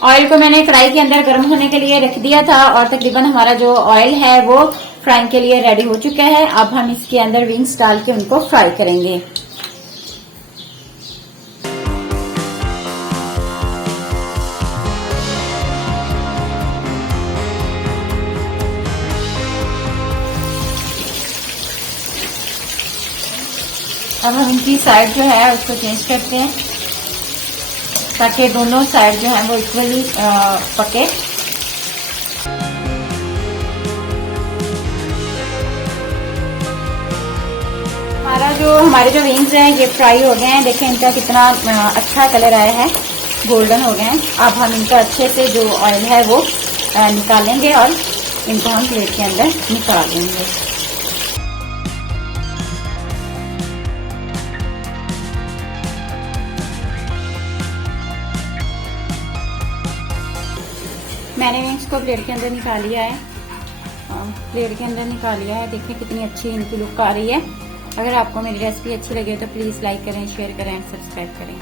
Oil को मैंने कढ़ाई के अंदर गर्म होने के लिए रख दिया था और तकरीबन हमारा जो ऑयल है वो फ्राइंग के लिए रेडी हो चुका है। अब हम इसके अंदर विंग्स डाल के उनको फ्राई करेंगे। अब हम इनकी साइड जो है उसको चेंज करते हैं ताकि दोनों साइड जो है वो इक्वली पके। हमारे जो विंग्स हैं ये फ्राई हो गए हैं। देखें इनका कितना अच्छा कलर आया है, गोल्डन हो गए हैं। अब हम इनका अच्छे से जो ऑयल है वो निकालेंगे और इनको हम प्लेट के अंदर निकाल देंगे। मैंने विंग्स को प्लेट के अंदर निकाल लिया है, देखिए कितनी अच्छी इनकी लुक आ रही है। अगर आपको मेरी रेसिपी अच्छी लगे तो प्लीज़ लाइक करें, शेयर करें, सब्सक्राइब करें।